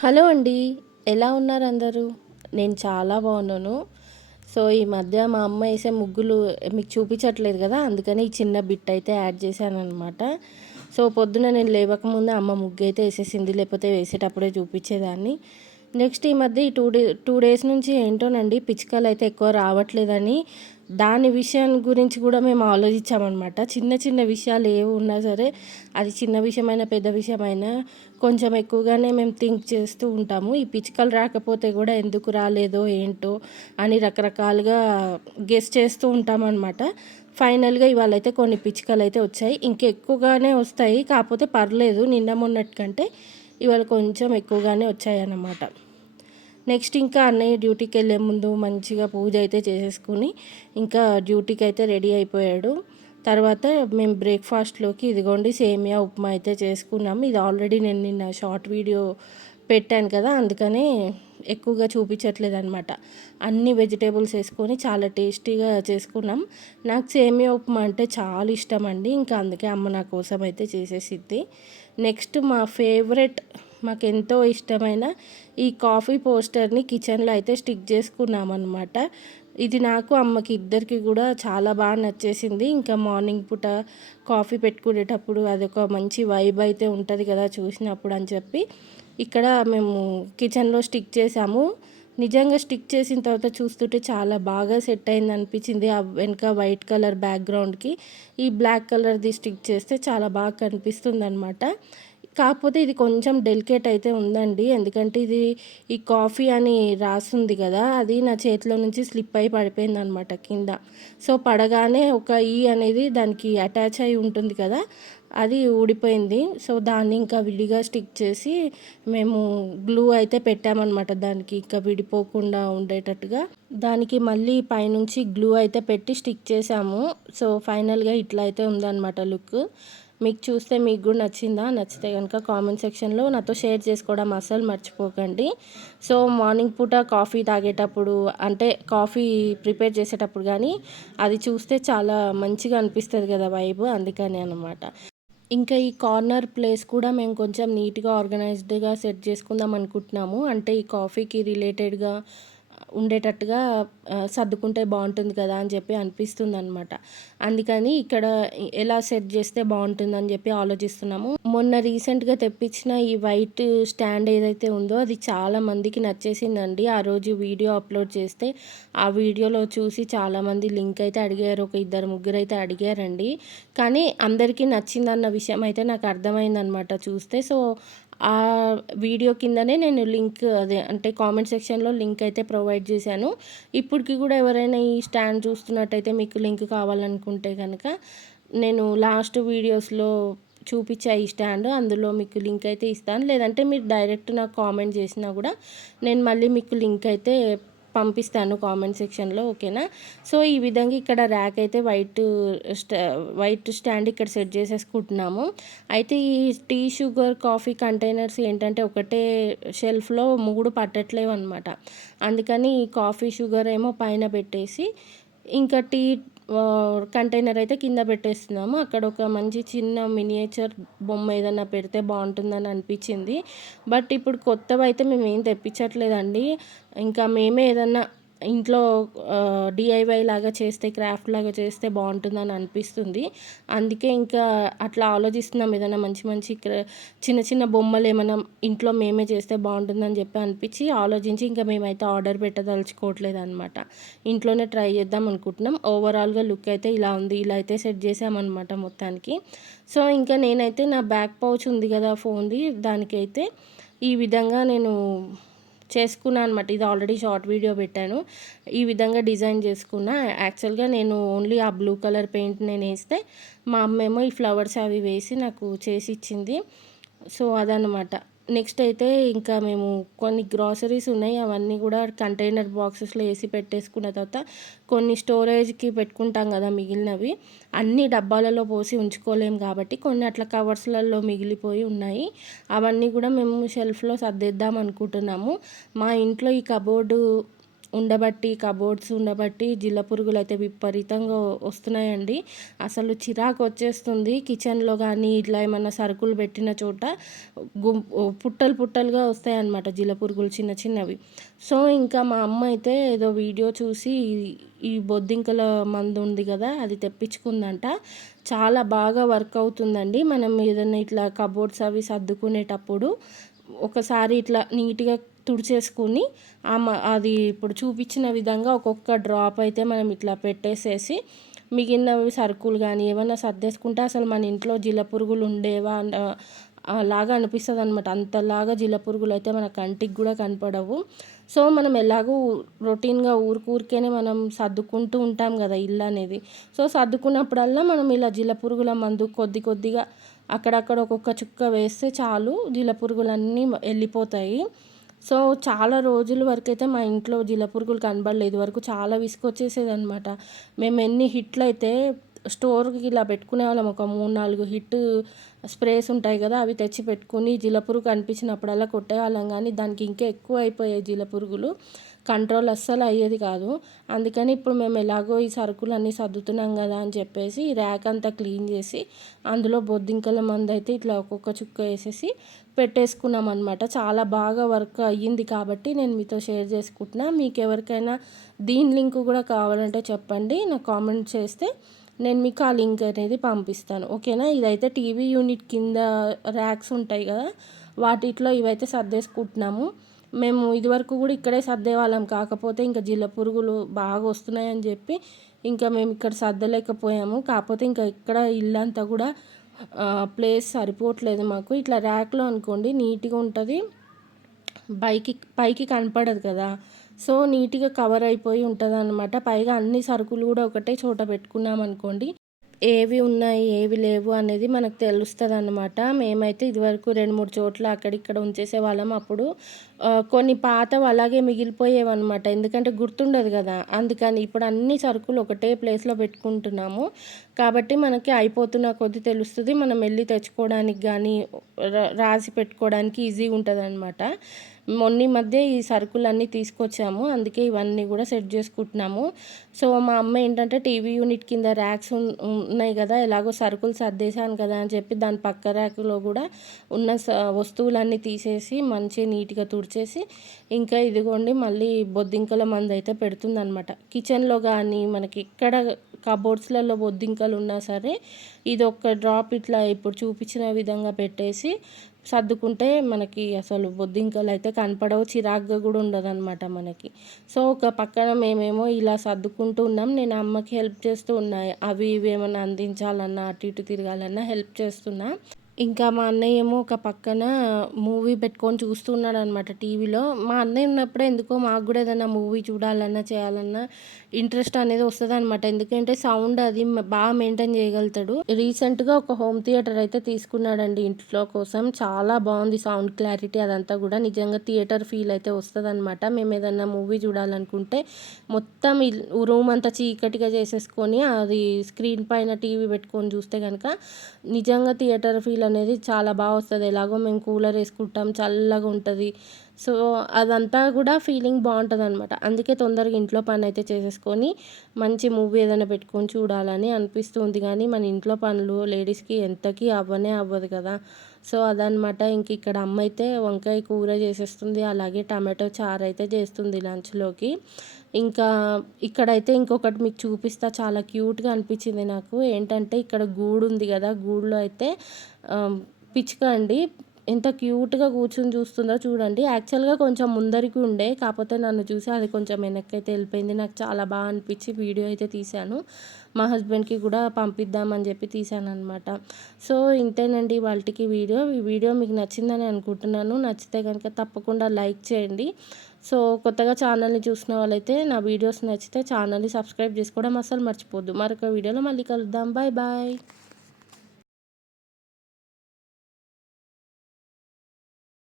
Hello అండి. ఎలా ఉన్నారు అందరూ? నేను చాలా బాగున్నాను. సో, ఈ మధ్య మా అమ్మ ఏసే ముగ్గులు మీకు చూపించట్లేదు కదా! అందుకని ఈ చిన్న బిట్ అయితే యాడ్ చేశాననమాట. సో, పొద్దున నేను లేవకముందే అమ్మ ముగ్గయితే ఏసేసింది. లేకపోతే వేసేటప్పుడే చూపించేదాన్ని. నెక్స్ట్ ఈ మధ్య ఈ 2 డేస్ నుంచి ఏంటోనండి పిచ్చుకలైతే ఎక్కువ రావట్లేదని దాని విషయం గురించి కూడా మేము ఆలోచించామనమాట. చిన్న చిన్న విషయాలు ఏవి ఉన్నా సరే, అది చిన్న విషయమైనా, పెద్ద విషయమైనా కొంచెం ఎక్కువగానే మేము థింక్ చేస్తూ ఉంటాము. ఈ పిచ్చుకలు రాకపోతే కూడా ఎందుకు రాలేదో ఏంటో అని రకరకాలుగా గెస్ చేస్తూ ఉంటామన్నమాట. ఫైనల్‌గా ఇవాళైతే కొన్ని పిచ్చుకలైతే వచ్చాయి. ఇంకెక్కువగానే వస్తాయి. కాకపోతే పర్లేదు నిన్న మొన్నటి కంటే ఇవాళ కొంచెం ఎక్కువగానే వచ్చాయన్నమాట. నెక్స్ట్ ఇంకా అన్నయ్య డ్యూటీకెళ్ళే ముందు మంచిగా పూజ అయితే చేసేసుకొని ఇంకా డ్యూటీకి అయితే రెడీ అయిపోయాడు. తర్వాత మేము బ్రేక్‌ఫాస్ట్‌లోకి ఇదిగోండి సేమియా ఉప్మా అయితే చేసుకున్నాం. ఇది ఆల్రెడీ నేను నిన్న షార్ట్ వీడియో పెట్టాను కదా! అందుకనే ఎక్కువగా చూపించట్లేదనమాట. అన్ని వెజిటేబుల్స్ ఏసుకొని చాలా టేస్టీగా చేసుకున్నాం. నాకు సేమియా ఉప్మా అంటే చాలా ఇష్టమండి. ఇంకా అందుకే అమ్మ నా కోసం అయితే చేసేసిద్ది. నెక్స్ట్ మా ఫేవరెట్ మాకెంతో ఇష్టమైన ఈ కాఫీ పోస్టర్‌ని కిచెన్‌లో అయితే స్టిక్ చేసుకున్నామనమాట. ఇది నాకు అమ్మకి ఇద్దరికి కూడా చాలా బాగా నచ్చేసింది. ఇంకా మార్నింగ్ పూట కాఫీ పెట్టుకునేటప్పుడు అదొక మంచి వైబ్ అయితే ఉంటది కదా చూసినప్పుడు అని చెప్పి ఇక్కడ మేము కిచెన్‌లో స్టిక్ చేసాము. నిజంగా స్టిక్ చేసిన తర్వాత చూస్తుంటే చాలా బాగా సెట్ అయింది అనిపించింది. ఆ వెనక వైట్ కలర్ బ్యాక్‌గ్రౌండ్‌కి ఈ బ్లాక్ కలర్‌ది స్టిక్ చేస్తే చాలా బాగా కనిపిస్తుందనమాట. కాకపోతే ఇది కొంచెం డెలికేట్ అయితే ఉందండి. ఎందుకంటే ఇది ఈ కాఫీ అని రాసుంది కదా! అది నా చేతిలో నుంచి స్లిప్ అయి పడిపోయిందనమాట కింద. సో, పడగానే ఒక అనేది దానికి అటాచ్ అయి ఉంటుంది కదా! అది ఊడిపోయింది. సో, దాన్ని ఇంకా విడిగా స్టిక్ చేసి మేము గ్లూ అయితే పెట్టామనమాట దానికి ఇంకా విడిపోకుండా ఉండేటట్టుగా. దానికి మళ్ళీ పైనుంచి గ్లూ అయితే పెట్టి స్టిక్ చేసాము. సో, ఫైనల్‌గా ఇట్లా అయితే ఉందనమాట లుక్. మీకు చూస్తే మీకు కూడా నచ్చిందా? నచ్చితే గనుక కామెంట్ సెక్షన్‌లో నాతో షేర్ చేసుకోవడం అస్సలు మర్చిపోకండి. సో, మార్నింగ్ పూట కాఫీ తాగేటప్పుడు అంటే కాఫీ ప్రిపేర్ చేసేటప్పుడు గానీ అది చూస్తే చాలా మంచిగా అనిపిస్తది కదా వైబ్ అందుకని అనమాట. ఇంకా ఈ కార్నర్ ప్లేస్ కూడా మేము కొంచెం నీట్‌గా ఆర్గనైజ్డ్‌గా సెట్ చేసుకుందాం అనుకుంటున్నాము. అంటే ఈ కాఫీకి రిలేటెడ్‌గా ఉండేటట్టుగా సర్దుకుంటే బావుంటుంది కదా! అని చెప్పి అనిపిస్తుందనమాట. అందుకని ఇక్కడ ఎలా సెట్ చేస్తే బావుంటుందని చెప్పి ఆలోచిస్తున్నాము. మొన్న రీసెంట్‌గా తెప్పించిన ఈ వైట్ స్టాండ్ ఏదైతే ఉందో అది చాలా మందికి నచ్చేసిందండి. ఆ రోజు వీడియో అప్‌లోడ్ చేస్తే ఆ వీడియోలో చూసి చాలామంది లింక్ అయితే అడిగారు. ఒక ఇద్దరు ముగ్గురైతే అడిగారండి. కానీ అందరికీ నచ్చిందన్న విషయం అయితే నాకు అర్థమైందనమాట చూస్తే. సో, ఆ వీడియో కిందనే నేను లింక్ అదే అంటే కామెంట్ సెక్షన్‌లో లింక్ అయితే ప్రొవైడ్ చేశాను. ఇప్పటికి కూడా ఎవరైనా ఈ స్టాండ్ చూస్తున్నట్టయితే మీకు లింక్ కావాలనుకుంటే గనక నేను లాస్ట్ వీడియోస్‌లో చూపించా ఈ స్టాండ్. అందులో మీకు లింక్ అయితే ఇస్తాను. లేదంటే మీరు డైరెక్ట్ నాకు కామెంట్ చేసినా కూడా నేను మళ్ళీ మీకు లింక్ అయితే పంపిస్తాను కామెంట్ సెక్షన్‌లో ఓకేనా. సో, ఈ విధంగా ఇక్కడ ర్యాక్ అయితే వైట్ స్టాండ్ ఇక్కడ సెట్ చేసేసుకుంటున్నాము. అయితే ఈ టీ, షుగర్, కాఫీ కంటైనర్స్ ఏంటంటే ఒకటే షెల్ఫ్‌లో 3 పట్టట్లేవన్నమాట. అందుకని ఈ కాఫీ, షుగర్ ఏమో పైన పెట్టేసి ఇంకా టీ కంటైనర్ అయితే కింద పెట్టేస్తున్నాము. అక్కడ ఒక మంచి చిన్న మినియేచర్ బొమ్మ ఏదన్నా పెడితే బావుంటుందని అనిపించింది. బట్ ఇప్పుడు కొత్తవైతే మేమేం తెప్పించట్లేదండి. ఇంకా మేమే ఏదన్నా ఇంట్లో డీఐవై లాగా చేస్తే, క్రాఫ్ట్ లాగా చేస్తే బావుంటుందని అనిపిస్తుంది. అందుకే ఇంకా అట్లా ఆలోచిస్తున్నాం. ఏదైనా మంచి మంచి చిన్న చిన్న బొమ్మలేమన్నా ఇంట్లో మేమే చేస్తే బావుంటుందని చెప్పి అనిపించి ఆలోచించి ఇంకా మేమైతే ఆర్డర్ పెట్టదలుచుకోవట్లేదనమాట. ఇంట్లోనే ట్రై చేద్దాం అనుకుంటున్నాం. ఓవరాల్‌గా లుక్ అయితే ఇలా ఉంది. ఇలా అయితే సెట్ చేసామనమాట మొత్తానికి. సో, ఇంకా నేనైతే నా బ్యాక్ పౌచ్ ఉంది కదా ఫోన్‌ది దానికైతే ఈ విధంగా నేను చేసుకున్నా అనమాట. ఇది ఆల్రెడీ షార్ట్ వీడియో పెట్టాను. ఈ విధంగా డిజైన్ చేసుకున్నా. యాక్చువల్‌గా నేను ఓన్లీ ఆ బ్లూ కలర్ పెయింట్ నేనేస్తే మా అమ్మేమో ఈ ఫ్లవర్స్ అవి వేసి నాకు చేసిచ్చింది. సో, అదనమాట. నెక్స్ట్ అయితే ఇంకా మేము కొన్ని గ్రాసరీస్ ఉన్నాయి. అవన్నీ కూడా కంటైనర్ బాక్సెస్‌లో ఏసి పెట్టేసుకున్న తర్వాత కొన్ని స్టోరేజ్‌కి పెట్టుకుంటాం కదా మిగిలినవి. అన్నీ డబ్బాలలో పోసి ఉంచుకోలేం కాబట్టి కొన్ని అట్లా కవర్స్‌లలో మిగిలిపోయి ఉన్నాయి. అవన్నీ కూడా మేము షెల్ఫ్‌లో సర్దేద్దాం అనుకుంటున్నాము. మా ఇంట్లో ఈ కబోర్డు ఉండబట్టి కబోర్డ్స్ ఉండబట్టి జిల్ల పురుగులు అయితే విపరీతంగా వస్తున్నాయండి. అసలు చిరాకు వచ్చేస్తుంది. కిచెన్లో కానీ ఇట్లా ఏమన్నా సరుకులు పెట్టిన చోట పుట్టలు పుట్టలుగా వస్తాయన్నమాట జిల్ల పురుగులు చిన్న చిన్నవి. సో ఇంకా మా అమ్మ అయితే ఏదో వీడియో చూసి ఈ బొద్దింకల మందు ఉంది కదా అది తెప్పించుకుందంట. చాలా బాగా వర్క్ అవుతుందండి. మనం ఏదైనా ఇట్లా కబోర్డ్స్ అవి సర్దుకునేటప్పుడు ఒకసారి ఇట్లా నీట్గా తుడిచేసుకుని అది ఇప్పుడు చూపించిన విధంగా ఒక్కొక్క డ్రాప్ అయితే మనం ఇట్లా పెట్టేసేసి మిగిలినవి సరుకులు కానీ ఏమన్నా సర్దేసుకుంటే అసలు మన ఇంట్లో జిల్ల పురుగులు ఉండేవా అలాగా అనిపిస్తుంది అనమాట. అంతలాగా జిల్ల పురుగులు అయితే మన కంటికి కూడా కనపడవు. సో మనం ఎలాగో రొటీన్గా ఊరికేనే మనం సర్దుకుంటూ ఉంటాం కదా ఇల్లు అనేది. సో సర్దుకున్నప్పుడల్లా మనం ఇలా జిల్ల పురుగుల మందు కొద్దిగా అక్కడక్కడ ఒక్కొక్క చుక్క వేస్తే చాలు జిల్ల పురుగులన్నీ వెళ్ళిపోతాయి. సో చాలా రోజుల వరకు అయితే మా ఇంట్లో జిల్ల పురుగులు కనబడలేదు. వరకు చాలా విసుకొచ్చేసేది అనమాట. మేము ఎన్ని హిట్లు అయితే స్టోర్కి ఇలా పెట్టుకునే వాళ్ళం. ఒక 3-4 హిట్ స్ప్రేస్ ఉంటాయి కదా అవి తెచ్చి పెట్టుకుని జిల్ల పురుగు కనిపించినప్పుడల్లా కొట్టేవాళ్ళం. కానీ దానికి ఇంకా ఎక్కువ అయిపోయాయి జిల్ల పురుగులు. కంట్రోల్ అస్సలు అయ్యేది కాదు. అందుకని ఇప్పుడు మేము ఎలాగో ఈ సరుకులు అన్నీ సర్దుతున్నాం కదా అని చెప్పేసి ఈ ర్యాక్ అంతా క్లీన్ చేసి అందులో బొద్దింకల మందు అయితే ఇట్లా ఒక్కొక్క చుక్క వేసేసి పెట్టేసుకున్నాం అనమాట. చాలా బాగా వర్క్ అయ్యింది కాబట్టి నేను మీతో షేర్ చేసుకుంటున్నా. మీకు ఎవరికైనా దీని లింక్ కూడా కావాలంటే చెప్పండి, నాకు కామెంట్ చేస్తే నేను మీకు ఆ లింక్ అనేది పంపిస్తాను. ఓకేనా. ఇదైతే టీవీ యూనిట్ కింద ర్యాక్స్ ఉంటాయి కదా వాటిట్లో ఇవైతే సర్దేసుకుంటున్నాము. మేము ఇదివరకు కూడా ఇక్కడే సర్దేవాళ్ళం. కాకపోతే ఇంకా జిల్ల పురుగులు బాగా వస్తున్నాయని చెప్పి ఇంకా మేము ఇక్కడ సర్దలేకపోయాము. కాకపోతే ఇంకా ఇక్కడ ఇల్లంతా కూడా ప్లేస్ సరిపోవట్లేదు మాకు. ఇట్లా ర్యాక్లో అనుకోండి నీట్గా ఉంటుంది, పైకి కనపడదు కదా. సో నీట్గా కవర్ అయిపోయి ఉంటుంది అనమాట. పైగా అన్ని సరుకులు కూడా ఒకటే చోట పెట్టుకున్నాం అనుకోండి, ఏవి ఉన్నాయి ఏవి లేవు అనేది మనకు తెలుస్తుంది అన్నమాట. మేమైతే ఇదివరకు 2-3 చోట్ల అక్కడిక్కడ ఉంచేసేవాళ్ళం. అప్పుడు కొన్ని పాతవి అలాగే మిగిలిపోయేవన్నమాట. ఎందుకంటే గుర్తుండదు కదా. అందుకని ఇప్పుడు అన్ని సరుకులు ఒకటే ప్లేస్లో పెట్టుకుంటున్నాము కాబట్టి మనకి అయిపోతున్న కొద్దీ తెలుస్తుంది. మనం వెళ్ళి తెచ్చుకోవడానికి కానీ రాసి పెట్టుకోవడానికి ఈజీగా ఉంటుంది అనమాట. మొన్న మధ్య ఈ సరుకులన్నీ తీసుకొచ్చాము, అందుకే ఇవన్నీ కూడా సెట్ చేసుకుంటున్నాము. సో మా అమ్మ ఏంటంటే టీవీ యూనిట్ కింద ర్యాక్స్ ఉన్నాయి కదా, ఎలాగో సరుకులు సర్దేశాను కదా అని చెప్పి దాని పక్క ర్యాక్లో కూడా ఉన్న వస్తువులన్నీ తీసేసి మంచిగా నీట్గా తుడిచేసి ఇంకా ఇదిగోండి మళ్ళీ బొద్దింకల మందు అయితే పెడుతుందనమాట. కిచెన్లో కానీ మనకి ఎక్కడ కబోర్డ్స్లలో బొద్దింకలు ఉన్నా సరే ఇది ఒక్క డ్రాప్ ఇట్లా ఇప్పుడు చూపించిన విధంగా పెట్టేసి సర్దుకుంటే మనకి అసలు బొద్దింకలు అయితే కనపడవు, చిరాగ్గా కూడా ఉండదన్నమాట మనకి. సో ఒక పక్కన మేమేమో ఇలా సర్దుకుంటూ ఉన్నాం. నేను అమ్మకి హెల్ప్ చేస్తూ ఉన్నాయి. అవి ఇవి ఏమన్నా అందించాలన్నా అటు ఇటు తిరగాలన్నా హెల్ప్ చేస్తున్నా. ఇంకా మా అన్నయ్య ఏమో ఒక పక్కన మూవీ పెట్టుకొని చూస్తున్నాడు అనమాట టీవీలో. మా అన్నయ్య ఉన్నప్పుడే ఎందుకో మాకు కూడా ఏదైనా మూవీ చూడాలన్నా చేయాలన్నా ఇంట్రెస్ట్ అనేది వస్తుంది అనమాట. ఎందుకంటే సౌండ్ అది బాగా మెయింటైన్ చేయగలుగుతాడు. రీసెంట్గా ఒక హోమ్ థియేటర్ అయితే తీసుకున్నాడండి ఇంట్లో కోసం. చాలా బాగుంది సౌండ్ క్లారిటీ అదంతా కూడా. నిజంగా థియేటర్ ఫీల్ అయితే వస్తుంది అనమాట. మేము ఏదైనా మూవీ చూడాలనుకుంటే మొత్తం రూమ్ అంతా చీకటిగా చేసేసుకొని అది స్క్రీన్ పైన టీవీ పెట్టుకొని చూస్తే కనుక నిజంగా థియేటర్ ఫీల్ అనేది చాలా బాగా వస్తుంది. ఎలాగో మేము కూలర్ వేసుకుంటాం, చల్లగా ఉంటుంది. సో అదంతా కూడా ఫీలింగ్ బాగుంటుంది అనమాట. అందుకే తొందరగా ఇంట్లో పని అయితే చేసేసుకొని మంచి మూవీ ఏదైనా పెట్టుకొని చూడాలని అనిపిస్తుంది. కానీ మన ఇంట్లో పనులు లేడీస్కి ఎంతకీ అవ్వదు కదా. సో అదనమాట. ఇంక ఇక్కడ అమ్మ అయితే వంకాయ కూర చేసేస్తుంది, అలాగే టమాటో చారు అయితే చేస్తుంది లంచ్లోకి. ఇంకా ఇక్కడైతే ఇంకొకటి మీకు చూపిస్తా, చాలా క్యూట్గా అనిపించింది నాకు. ఏంటంటే ఇక్కడ గూడు ఉంది కదా, గూడులో అయితే పిచ్చుక అండి ఎంత క్యూట్గా కూర్చొని చూస్తుందో చూడండి. యాక్చువల్గా కొంచెం ముందరికి ఉండే, కాకపోతే నన్ను చూసి అది కొంచెం వెనక్కి అయితే వెళ్ళిపోయింది. నాకు చాలా బాగా అనిపించి వీడియో అయితే తీశాను. మా హస్బెండ్కి కూడా పంపిద్దామని చెప్పి తీశాను అనమాట. సో ఇంతేనండి వాళ్ళకి వీడియో. ఈ వీడియో మీకు నచ్చిందని అనుకుంటున్నాను. నచ్చితే కనుక తప్పకుండా లైక్ చేయండి. సో కొత్తగా ఛానల్ని చూసిన వాళ్ళైతే నా వీడియోస్ నచ్చితే ఛానల్ని సబ్స్క్రైబ్ చేసుకోవడం అస్సలు మర్చిపోద్దు. మరొక వీడియోలో మళ్ళీ కలుద్దాం. Bye bye.